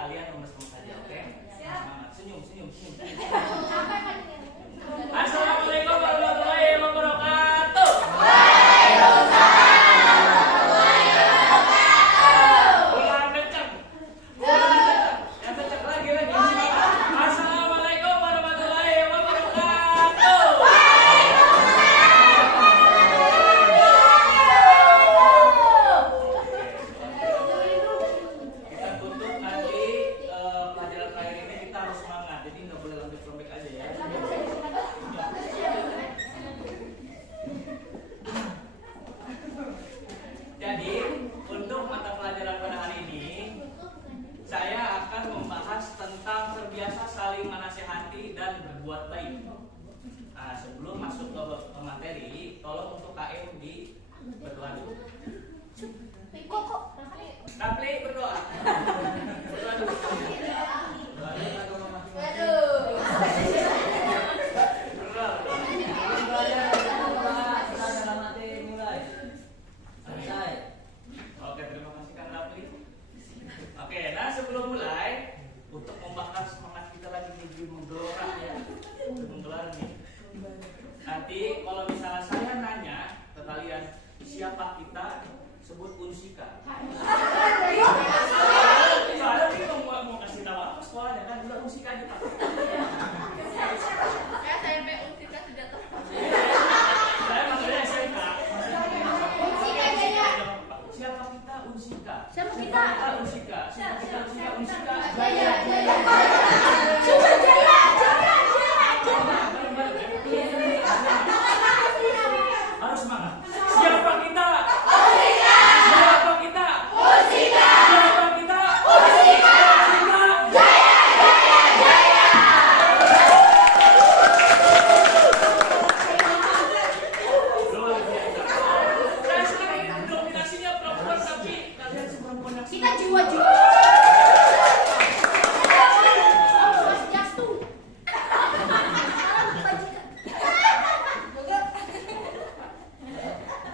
kalian lemes-lemes aja, oke? Semangat, senyum. Assalamualaikum warahmatullahi wabarakatuh. Ulang kencang. Yang kencang lagi. Assalamualaikum warahmatullahi wabarakatuh. Kita tutup nanti pelajaran terakhir ini kita harus semangat, jadi nggak boleh lembek-lembek aja ya. Jadi untuk mata pelajaran pada hari ini saya akan membahas tentang terbiasa saling menasehati dan berbuat baik. Nah, sebelum masuk ke materi, tolong untuk KM di berdoa dulu. Tapi berdoa. Berdoa dulu. Oke, terima kasih Kang Rafli. Oke, nah sebelum mulai, untuk membakar semangat kita lagi di menggelora ya, menggelar nih. Nanti kalau misalnya saya nanya ke kalian siapa kita, sebut Unsika. Soalnya kita mau kasih tahu apa sekolahnya kan, udah Unsika kita. SMP Unsika sudah tepat. Saya manggilnya SMK. Siapa kita Unsika? Siapa kita? Unsika. Siapa kita Unsika? Unsika. Jaya. Harus semangat. Siapa kita? Unsika. Siapa kita? Unsika. Siapa kita? Unsika. Luar biasa. Saya sekarang ini dominasinya perempuan, tapi kalian seperempuan yang Kita jiwa.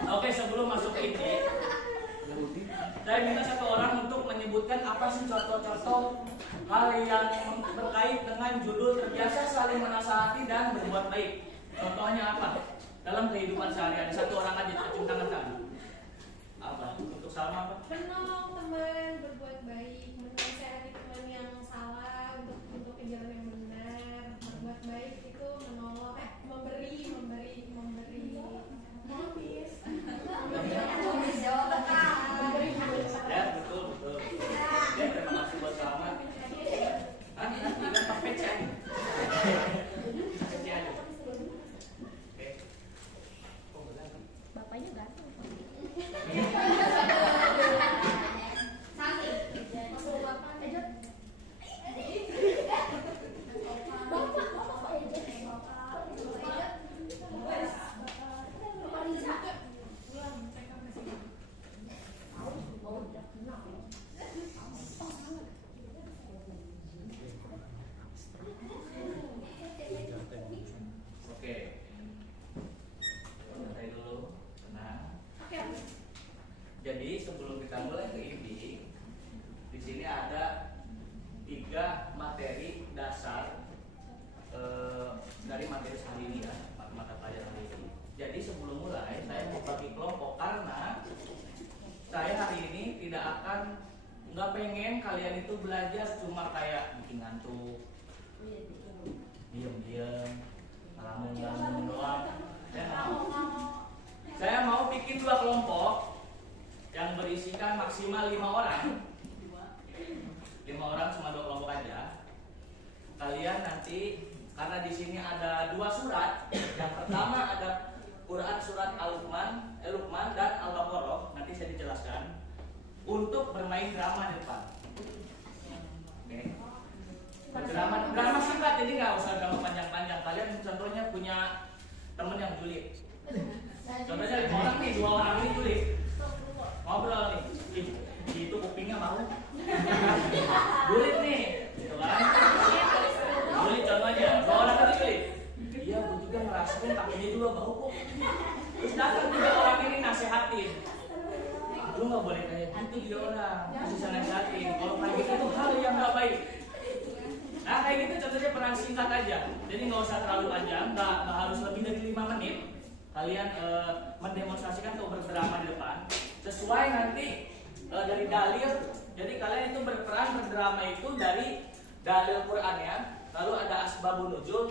Oke, sebelum masuk ke ini, saya minta satu orang untuk menyebutkan apa sih contoh-contoh hal yang terkait dengan judul terbiasa saling menasihati dan berbuat baik. Contohnya apa? Dalam kehidupan sehari-hari, satu orang aja, cium tangan kamu. Apa? Untuk Salma apa? Menolong teman, berbuat baik, menasehati teman yang salah untuk ke jalan yang benar. Berbuat baik itu menolong, memberi. Ya, betul. Ya, terima kasih buat Salma. Tidak pakai cek. Oke. Bapaknya ganteng. Oke. Santai dulu, tenang. Jadi sebelum kita mulai ke ini, di sini ada 3 materi dasar dari materi hari ini ya, mata pelajaran hari ini. Jadi sebelum mulai, saya mau bagi kelompok karena saya hari ini nggak pengen kalian itu belajar cuma kayak bikin ngantuk, diam-diam, ngelamun doang. Saya mau bikin 2 kelompok yang berisikan maksimal 5 orang. 5 orang cuma 2 kelompok aja. Kalian nanti karena di sini ada 2 surat. Yang pertama ada Quran surat Al-Luqman dan Al-Baqarah. Nanti saya dijelaskan untuk bermain drama di depan. Oke. Drama singkat, jadi nggak usah drama panjang-panjang. Kalian contohnya punya temen yang julid. Contohnya 5 orang nih, 2 orang ini julid. Ngobrol nih, itu kupingnya mau. Julid nih, gitu kan? Julid contohnya, 2 orang itu julid. Iya, gue juga ngerasain kakinya juga bau kok. Terus datang 3 orang ini nasehatin. Lu nggak boleh kayak gitu dia orang, bisa nasehatin. Kalau kayak gitu itu hal yang nggak baik. baik. Nah kayak gitu contohnya peran singkat aja. Jadi nggak usah terlalu panjang, nggak harus lebih dari 5 menit. Kalian mendemonstrasikan atau berdrama di depan sesuai nanti dari dalil. Jadi kalian itu berperan berdrama itu dari dalil Qurannya, lalu ada asbabun nuzul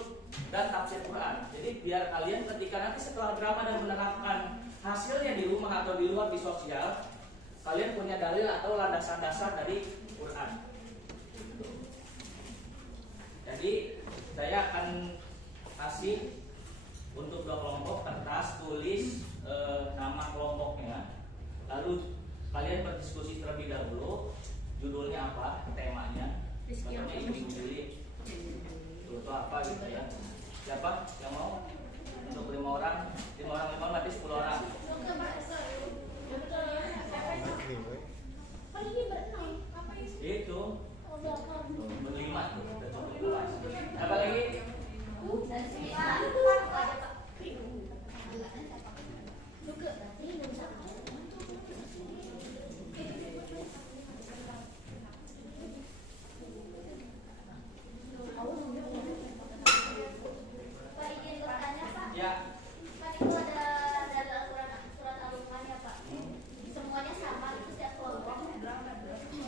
dan tafsir Quran. Jadi biar kalian ketika nanti setelah drama dan menerapkan hasilnya di rumah atau di luar di sosial, kalian punya dalil atau landasan dasar dari Quran. Jadi saya akan kasih untuk 2 kelompok kertas, tulis nama kelompoknya, lalu kalian berdiskusi terlebih dahulu. Judulnya apa, temanya, contohnya Ibu Juli itu apa gitu ya. Siapa yang mau? Untuk 5 orang berarti 10 orang. Itu berlima tuh, udah cukup. Apa lagi? Ya. Kan itu ada surat Al-Quran ya Pak. Semuanya sama itu setiap kelompok.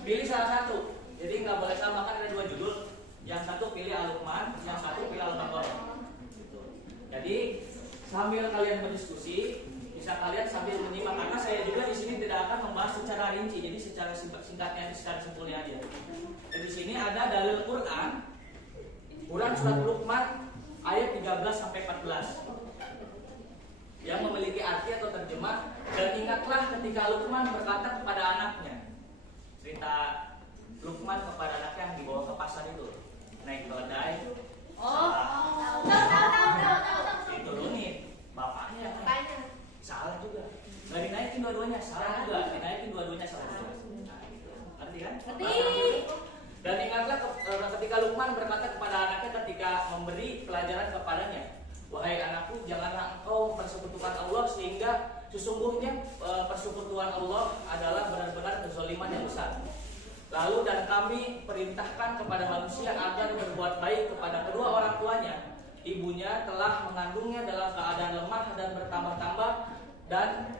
Pilih salah satu. Jadi nggak boleh sama, kan ada 2 judul. Yang satu pilih Al-Luqman, yang satu pilih Al-Baqarah. Gitu. Jadi sambil kalian berdiskusi, bisa kalian sambil menyimak karena saya juga di sini tidak akan membahas secara rinci. Jadi secara singkatnya, secara simpulnya aja. Dan di sini ada dalil Quran surat Luqman ayat 13 sampai 14. Yang memiliki arti atau terjemah, dan ingatlah ketika Luqman berkata kepada anaknya. Cerita Luqman kepada anaknya yang dibawa ke pasar itu, naik keledai. Tahu. Diturunin bapaknya kan. Salah juga. Nggak dinaikin dua-duanya, salah juga. Dinaikin dua-duanya salah juga. Nah, gitu. Ngerti kan? Ngerti. Dan ingatlah ketika Luqman berkata kepada anaknya ketika memberi pelajaran kepadanya, wahai anakku, janganlah engkau mempersekutukan Allah sehingga sesungguhnya persekutuan Allah adalah benar-benar kezaliman yang besar. Lalu dan kami perintahkan kepada manusia agar berbuat baik kepada kedua orang tuanya. Ibunya telah mengandungnya dalam keadaan lemah dan bertambah-tambah dan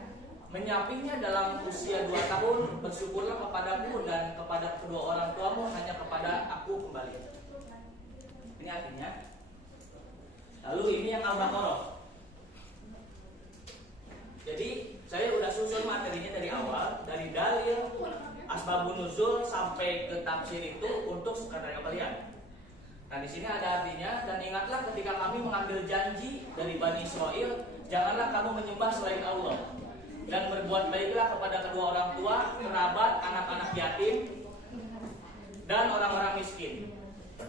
menyapinya dalam usia 2 tahun. Bersyukurlah kepadamu dan kepada kedua orang tuamu, hanya kepada aku kembali. Ini artinya. Lalu ini yang Al-Baqarah. Jadi saya udah susun materinya dari awal, dari dalil, asbabun nuzul sampai ke tafsir itu untuk sekadar kalian. Nah di sini ada artinya, dan ingatlah ketika kami mengambil janji dari Bani Israel, janganlah kamu menyembah selain Allah, dan berbuat baiklah kepada kedua orang tua, kerabat, anak-anak yatim, dan orang-orang miskin.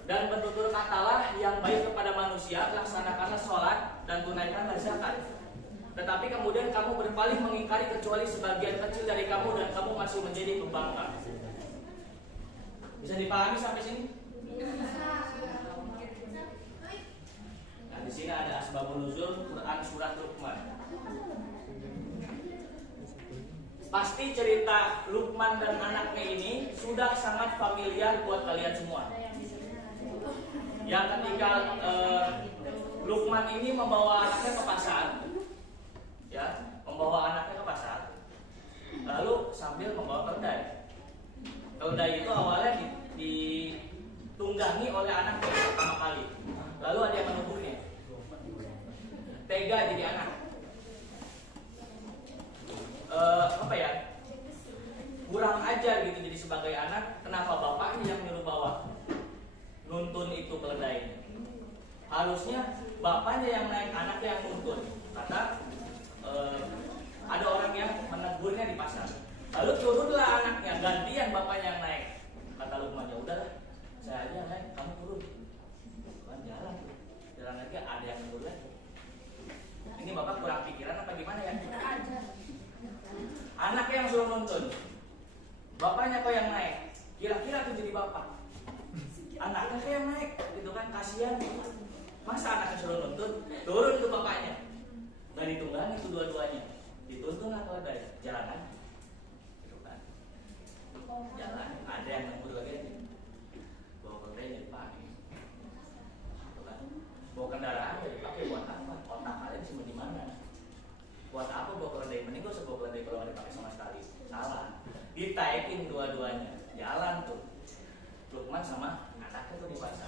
Dan bertutur katalah yang baik kepada manusia, laksanakanlah sholat dan tunaikanlah zakat. Tetapi kemudian kamu berpaling mengingkari kecuali sebagian kecil dari kamu, dan kamu masih menjadi pembangkang. Bisa dipahami sampai sini? Nah di sini ada asbabun nuzul Quran surat Luqman. Pasti cerita Luqman dan anaknya ini sudah sangat familiar buat kalian semua. Yang ketika Luqman ini membawa anaknya ke pasar, ya, membawa anaknya ke pasar, lalu sambil membawa keledai. Keledai itu awalnya ditunggangi oleh anaknya pertama kali, lalu ada yang meneguhnya. Tega jadi anak. Apa ya? Kurang ajar gitu jadi sebagai anak. Kenapa bapaknya yang nyuruh bawa? Nuntun itu keledai. Harusnya bapaknya yang naik, anaknya yang nuntun. Kata ada orang yang menegurnya di pasar. Lalu turunlah anaknya, gantian bapaknya yang naik. Kata Luqman, ya udahlah, saya aja yang naik, kamu turun. Kan jalan lagi ada yang turun lagi. Ini bapak kurang pikiran apa gimana ya? Anaknya yang suruh nuntun, bapaknya kok yang naik. Kira-kira tuh jadi bapak. Anaknya kayak yang naik, gitu kan, kasihan. Masa anaknya suruh nuntun, turun tuh bapaknya. Gak ditunggangi itu dua-duanya, dituntun lah keledai, jalan aja, gitu kan, jalan. Ada yang nunggu lagi. Luqman sama anaknya itu dewasa.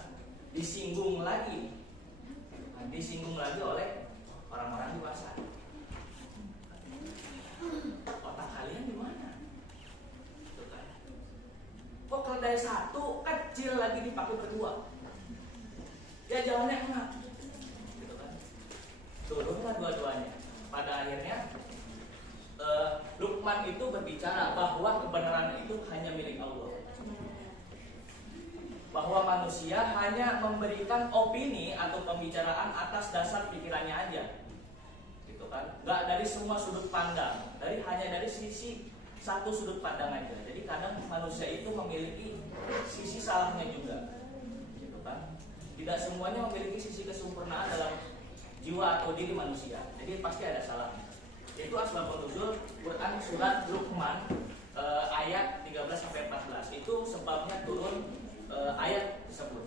Disinggung lagi oleh orang-orang dewasa. Otak kalian di mana? Gitu kan? Kok keledai satu kecil lagi dipakai berdua? Ya jalannya enak. Gitu kan? Turunlah dua-duanya. Pada akhirnya Luqman itu berbicara bahwa kebenaran itu hanya milik Allah. Bahwa manusia hanya memberikan opini atau pembicaraan atas dasar pikirannya aja. Gitu kan? Gak dari semua sudut pandang, hanya dari sisi satu sudut pandang aja. Jadi kadang manusia itu memiliki sisi salahnya juga. Gitu kan? Tidak semuanya memiliki sisi kesempurnaan dalam jiwa atau diri manusia. Jadi pasti ada salahnya. Itu asbabun nuzul Quran surat Luqman ayat 13-14. Itu sebabnya turun ayat tersebut.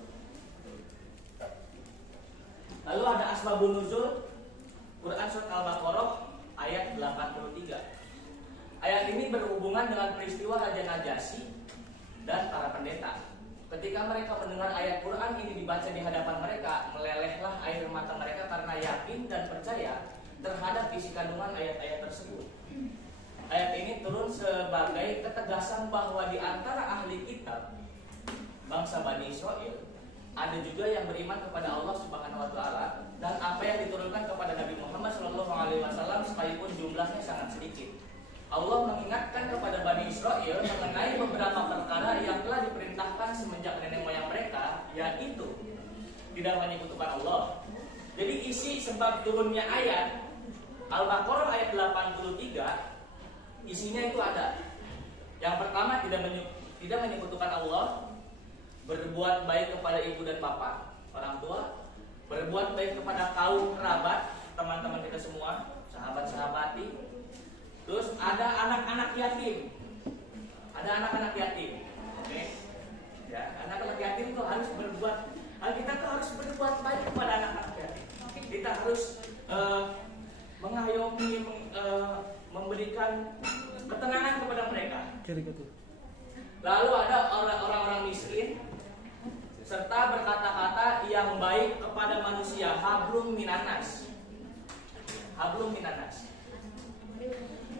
Lalu ada asbabun nuzul Quran surat Al-Baqarah ayat 83. Ayat ini berhubungan dengan peristiwa Raja Najasyi dan para pendeta. Ketika mereka mendengar ayat Quran ini dibaca di hadapan mereka, melelehlah air mata mereka karena yakin dan percaya terhadap isi kandungan ayat-ayat tersebut. Ayat ini turun sebagai ketegasan bahwa di antara ahli kitab bangsa Bani Israel ada juga yang beriman kepada Allah Subhanahu wa taala dan apa yang diturunkan kepada Nabi Muhammad SAW sekalipun jumlahnya sangat sedikit. Allah mengingatkan kepada Bani Israel mengenai beberapa perkara yang telah diperintahkan semenjak nenek moyang mereka, yaitu tidak menyekutukan Allah. Jadi isi sebab turunnya ayat Al-Baqarah ayat 83 isinya itu ada. Yang pertama tidak menyekutukan Allah, berbuat baik kepada ibu dan bapak, orang tua, berbuat baik kepada kaum kerabat, teman-teman kita semua, sahabat-sahabati. Terus ada anak-anak yatim. Ada anak-anak yatim. Oke. Ya, anak-anak yatim itu harus berbuat, kita tuh harus berbuat baik kepada anak-anak yatim. Kita harus mengayomi, memberikan ketenangan kepada mereka. Lalu ada orang-orang miskin serta berkata-kata yang baik kepada manusia, hablum minanas. Hablum minanas.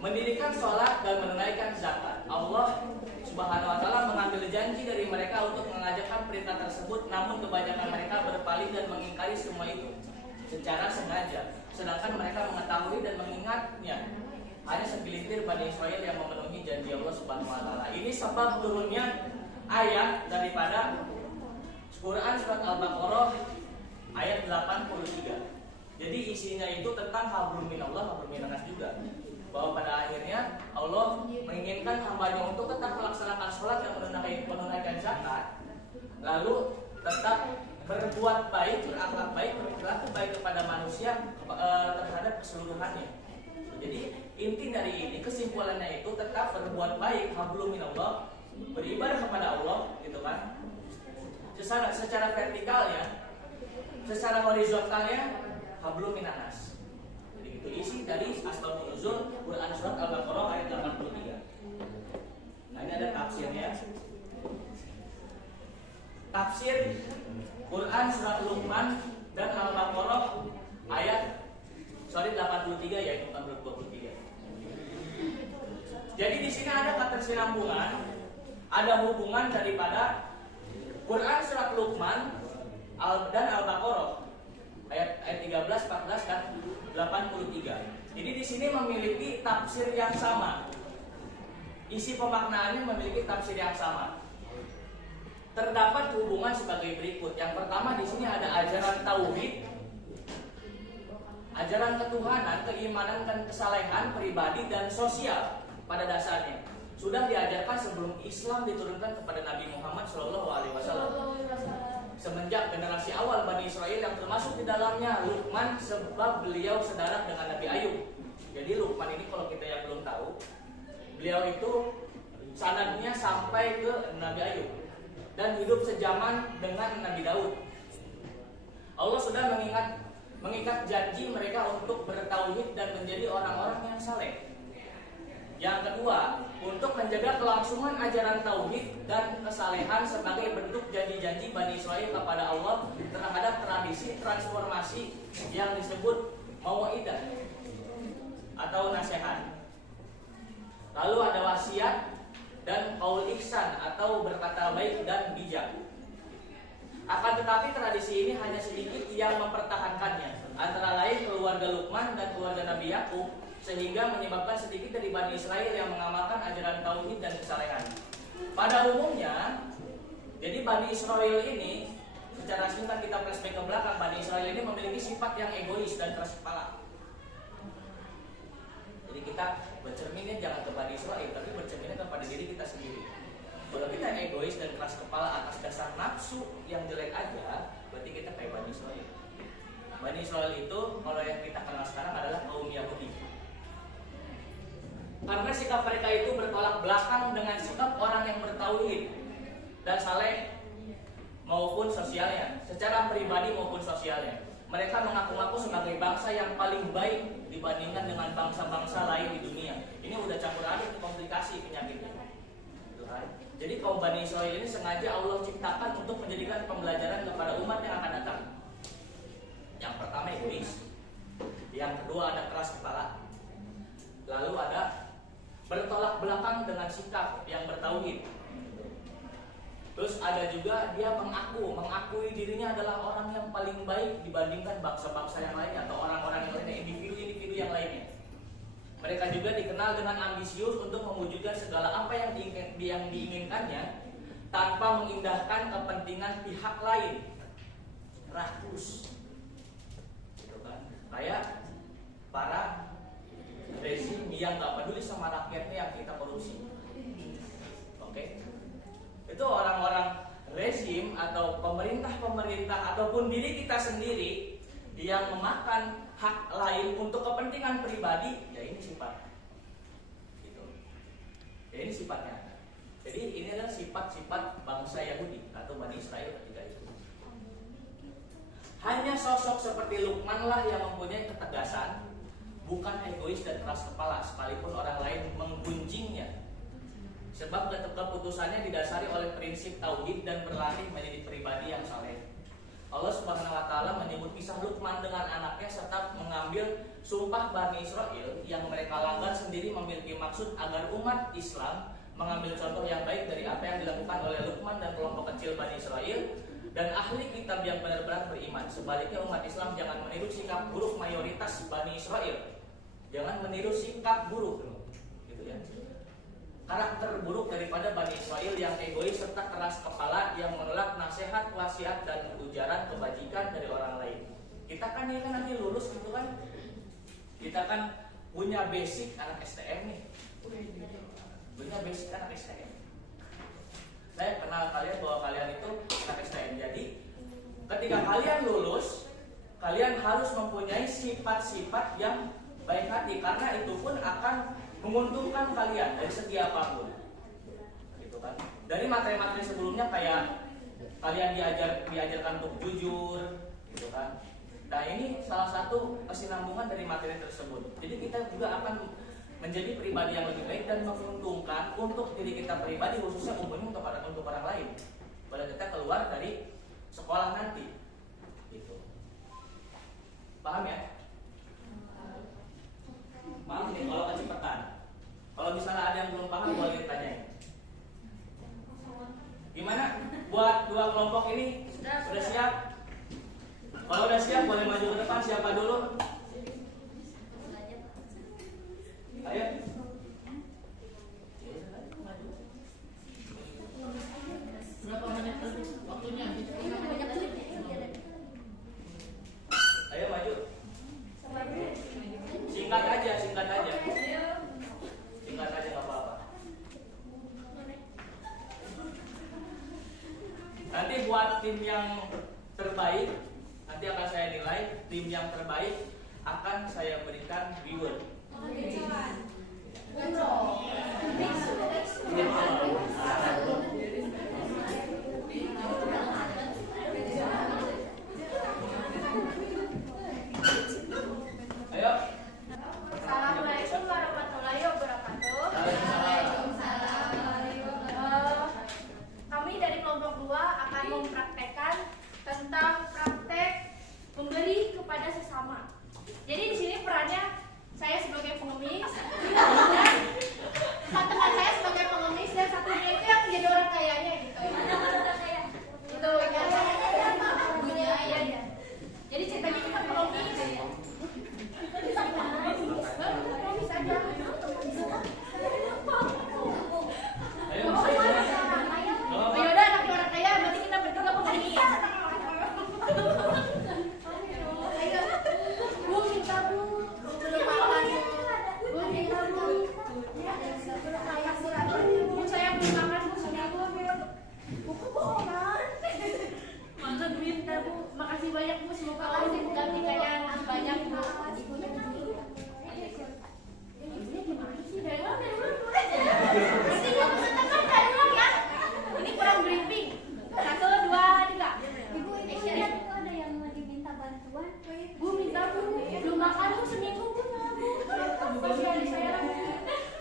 Mendirikan sholat dan menunaikan zakat. Allah Subhanahu wa taala mengambil janji dari mereka untuk mengajarkan perintah tersebut, namun kebanyakan mereka berpaling dan mengingkari semua itu secara sengaja. Sedangkan mereka mengetahui dan mengingatnya. Hanya segelintir Bani Israel yang memenuhi janji Allah Subhanahu wa taala. Ini sebab turunnya ayat daripada Quran surat Al-Baqarah ayat 83. Jadi isinya itu tentang hablum minallah, hablum minanas juga. Bahwa pada akhirnya Allah menginginkan hambanya untuk tetap melaksanakan sholat dan menunaikan zakat, lalu tetap berbuat baik, berakhlak baik, berperilaku baik kepada manusia terhadap keseluruhannya. Jadi inti dari ini, kesimpulannya itu tetap berbuat baik, hablum minallah, beribadah kepada Allah, gitu kan? Secara vertikalnya, secara horizontalnya, hablum minanas. Itu isi dari asbabun nuzul Quran surat Al-Baqarah ayat 83. Nah, ini ada tafsirnya. Tafsir Quran surat Luqman dan Al-Baqarah ayat 83 yaitu bukan 23. Jadi di sini ada ketersinambungan, ada hubungan daripada Quran surat Luqman dan Al-Baqarah ayat 13, 14 dan 83. Jadi di sini memiliki tafsir yang sama. Isi pemaknaannya memiliki tafsir yang sama. Terdapat hubungan sebagai berikut. Yang pertama di sini ada ajaran tauhid, ajaran ketuhanan, keimanan dan kesalehan pribadi dan sosial pada dasarnya. Sudah diajarkan sebelum Islam diturunkan kepada Nabi Muhammad SAW. Semenjak generasi awal Bani Israel yang termasuk di dalamnya Luqman, sebab beliau sedarah dengan Nabi Ayub. Jadi Luqman ini kalau kita yang belum tahu, beliau itu sanadnya sampai ke Nabi Ayub dan hidup sejaman dengan Nabi Daud. Allah sudah mengikat janji mereka untuk bertauhid dan menjadi orang-orang yang saleh. Yang kedua, untuk menjaga kelangsungan ajaran tauhid dan kesalehan sebagai bentuk janji-janji Bani Israil kepada Allah terhadap tradisi transformasi yang disebut mau'idah atau nasihat. Lalu ada wasiat dan qaul ihsan atau berkata baik dan bijak. Akan tetapi tradisi ini hanya sedikit yang mempertahankannya, antara lain keluarga Luqman dan keluarga Nabi Yakub, sehingga menyebabkan sedikit dari Bani Israil yang mengamalkan ajaran tauhid dan kesalehan. Pada umumnya, jadi Bani Israil ini, secara singkat kita flashback ke belakang, Bani Israil ini memiliki sifat yang egois dan keras kepala. Jadi kita bercerminnya jangan ke Bani Israil, tapi bercerminnya kepada diri kita sendiri. Kalau kita egois dan keras kepala atas dasar nafsu yang jelek aja, berarti kita kayak Bani Israil. Bani Israil itu, kalau yang kita kenal sekarang adalah kaum Yahudi. Karena sikap mereka itu bertolak belakang dengan sikap orang yang bertauhid dan saleh maupun sosialnya, secara pribadi maupun sosialnya. Mereka mengaku-ngaku sebagai bangsa yang paling baik dibandingkan dengan bangsa-bangsa lain di dunia. Ini udah campur aduk komplikasi penyakitnya. Jadi kaum Bani Israil ini sengaja Allah ciptakan untuk menjadikan pembelajaran kepada umat yang akan datang. Yang pertama egois, yang kedua ada keras kepala, lalu ada bertolak belakang dengan sikap yang bertauhid. Terus ada juga dia mengakui dirinya adalah orang yang paling baik dibandingkan bangsa-bangsa yang lainnya atau orang-orang yang lainnya, individu-individu yang lainnya. Mereka juga dikenal dengan ambisius untuk mewujudkan segala apa yang diinginkannya tanpa mengindahkan kepentingan pihak lain. Rakus, gitu kan? Kayak para rezim yang gak peduli sama rakyatnya yang kita korupsi. Oke? Itu orang-orang rezim atau pemerintah ataupun diri kita sendiri yang memakan hak lain untuk kepentingan pribadi, ya ini sifat. Gitu. Ya ini sifatnya. Jadi ini adalah sifat-sifat bangsa Yahudi atau Bani Israil ketika itu. Hanya sosok seperti Luqman lah yang mempunyai ketegasan, bukan egois dan keras kepala, sekalipun orang lain menggunjingnya. Sebab keputusannya didasari oleh prinsip tauhid dan berlatih menjadi pribadi yang saleh. Allah Subhanahu wa taala menyebut kisah Luqman dengan anaknya serta mengambil sumpah Bani Israil yang mereka langgar sendiri memiliki maksud agar umat Islam mengambil contoh yang baik dari apa yang dilakukan oleh Luqman dan kelompok kecil Bani Israil dan ahli kitab yang benar-benar beriman. Sebaliknya umat Islam jangan meniru sikap buruk mayoritas Bani Israil. Jangan meniru sikap buruk, gitu ya. Karakter buruk daripada Bani Israil yang egois serta keras kepala yang menolak nasihat, wasiat dan ujaran kebajikan dari orang lain. Kita kan ini kan nanti lulus gitu kan. Kita kan punya basic anak STM nih. Punya basic anak STM. Saya kenal kalian bahwa kalian itu anak STM. Jadi ketika kalian lulus, kalian harus mempunyai sifat-sifat yang baik hati, karena itu pun akan menguntungkan kalian dari segi apapun, gitu kan? Dari materi-materi sebelumnya kayak kalian diajarkan untuk jujur, gitu kan? Nah ini salah satu kesinambungan dari materi tersebut. Jadi kita juga akan menjadi pribadi yang lebih baik dan menguntungkan untuk diri kita pribadi, khususnya umumnya untuk orang lain. Pada kita keluar dari sekolah nanti, gitu. Paham ya? Paham nih kalau kecepatan. Kalau misalnya ada yang belum paham boleh ditanyain. Gimana? Buat dua kelompok ini sudah siap? Kalau udah siap boleh maju ke depan. Siapa dulu? Ayo. Berapa menit waktunya? Ayo maju. Singkat aja. Singkat aja nggak apa-apa. Nanti buat tim yang terbaik, nanti akan saya nilai. Tim yang terbaik akan saya berikan reward. Assalamualaikum warahmatullahi wabarakatuh. mempraktekkan tentang praktek memberi kepada sesama. Jadi di sini perannya saya sebagai pengemis, dan teman saya sebagai pengemis, dan satunya itu yang menjadi orang kayanya gitu. Itu punya ya. Jadi ceritanya kita pengemis. Pengemis aja. Ayo. Oh yaudah, anaknya orang kaya, berarti kita berdua pengemis. Bu, minta bu. Belum makan. Bu, minta bu. Bu, saya belum makan, bu. Sudah bu, bu, kebohongan. Mana minta bu. Makasih banyak bu, semoga Allah menggantikan yang banyak bu. Ibunya gimana sih? Dari mana? Nanti dia pesan dari ulang ya. Ini kurang briefing. 1, 2, 3. Ibu, ini ada yang mau diminta bantuan. Bu, minta bu. Belum makan bu, seminggu bu. Makasih adik saya lagi.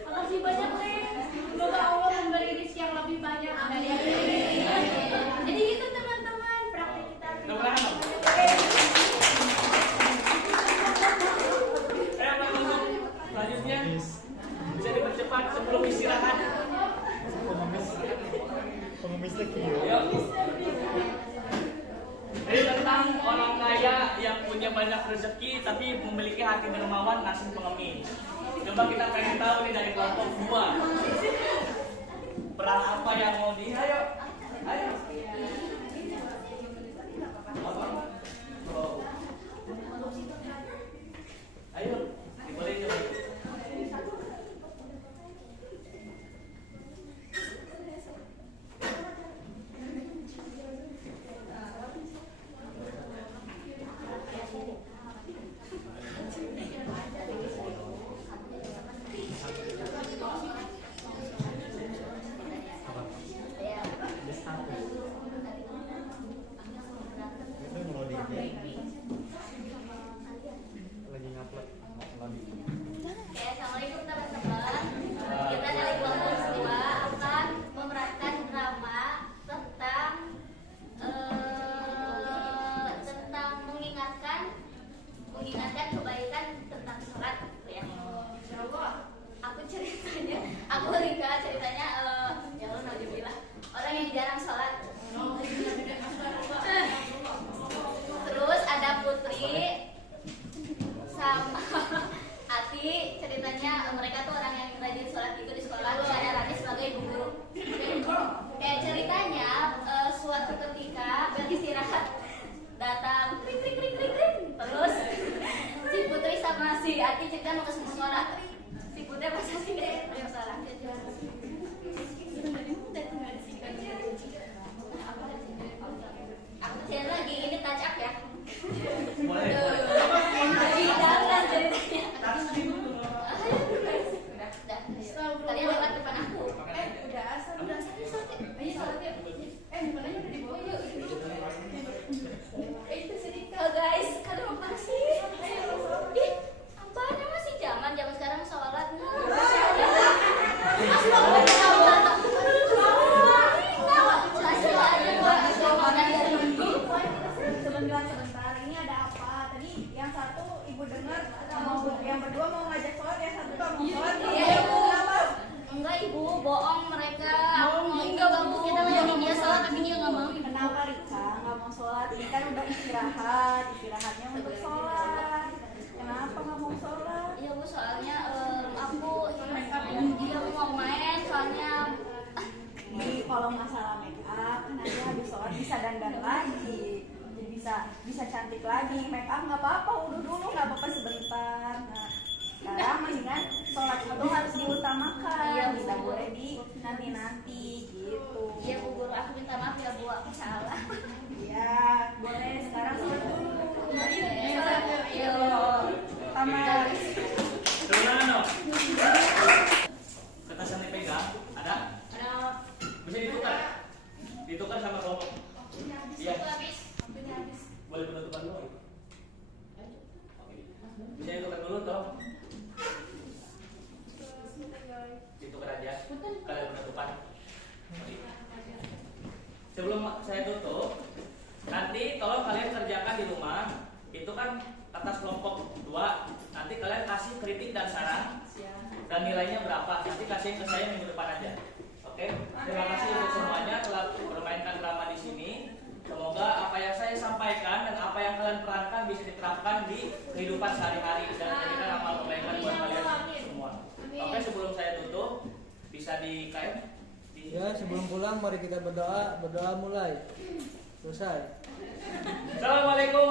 Makasih banyak Neng. Semoga Allah memberi rezeki yang lebih banyak. Jadi itu teman-teman praktek kita. Udah pernah dong? Selanjutnya bisa dipercepat sebelum istirahat. Pengemis lagi ya. Yuk. Ini tentang orang kaya yang punya banyak rezeki tapi memiliki hati dermawan, nasib pengemis. Coba kita pengen tahu nih dari kelompok 2. Peran apa yang mau di? Ayo. Ayo. Ayo. Boleh coba. Itu mau di lagi ngupload. Oke, assalamualaikum teman-teman. Kita dari kelompok 2 akan memerankan drama tentang mengingatkan kebaikan tentang sholat ya. Aku Rika ceritanya ya Allah nauzubillah, orang yang jarang sholat. Terus ada Putri sama Ati, ceritanya mereka tuh orang yang rajin sholat gitu di sekolah. Terus ada Rani sebagai ibu guru. Kayak ceritanya suatu ketika beristirahat datang krik krik krik krik krik. Terus si Putri sama si Ati cerita mau ke sekolah. Si Putri pas sih kayak salah. Aku cerita lagi ini touch up ya. Boleh. Jangan ceritanya. Tapi dulu. Tadi lewat depan aku. Udah asal. Udah sakit. Ayo sholat yuk. Gimana udah dibawa yuk. Itu sedikit. Guys, kalian mau mana sih? Ih, apaan masih zaman sekarang sholat. Sebentar, ini ada apa? Tadi yang satu ibu dengar yang berdua mau ngajak sholat, yang satu nggak mau sholat. Iya, Ibu. Kenapa? Enggak ibu, bohong mereka. Enggak ganggu kita ngajakin dia sholat tapi dia nggak mau. Kenapa Rika nggak mau sholat? Ini kan udah istirahatnya untuk sholat. Kenapa nggak mau sholat? Iya bu, soalnya aku dia mau main soalnya. Nih kalau masalah make up kan nanti habis sholat bisa dandan lagi, jadi bisa cantik lagi. Make up nggak apa-apa, udah dulu nggak apa-apa sebentar. Nah sekarang mendingan sholat itu harus diutamakan, Iya, Bu. tidak boleh di nanti gitu. Iya bu, guru aku minta maaf ya bu, aku salah. Iya boleh, sekarang sholat dulu. Iya. Tamat. Turunan dong. Kertas yang dipegang ada? Bisa ditukar. Ditukar sama kelompok. Iya. Boleh penutupan dulu. Oke. Bisa ditukar dulu toh. Ditukar aja. Kalian penutupan. Oke. sebelum saya tutup, nanti tolong kalian kerjakan di rumah. Itu kan atas kelompok 2. Nanti kalian kasih kritik dan saran dan nilainya berapa. Nanti kasih ke saya minggu depan aja. Oke? Terima kasih untuk semuanya telah bermainkan drama di sini. Semoga apa yang saya sampaikan dan apa yang kalian perankan bisa diterapkan di kehidupan sehari-hari dan menjadikan amal kebaikan buat kalian semua. Oke, sebelum saya tutup, bisa di KM. Ya, sebelum pulang mari kita berdoa. Berdoa mulai. Selesai. Assalamualaikum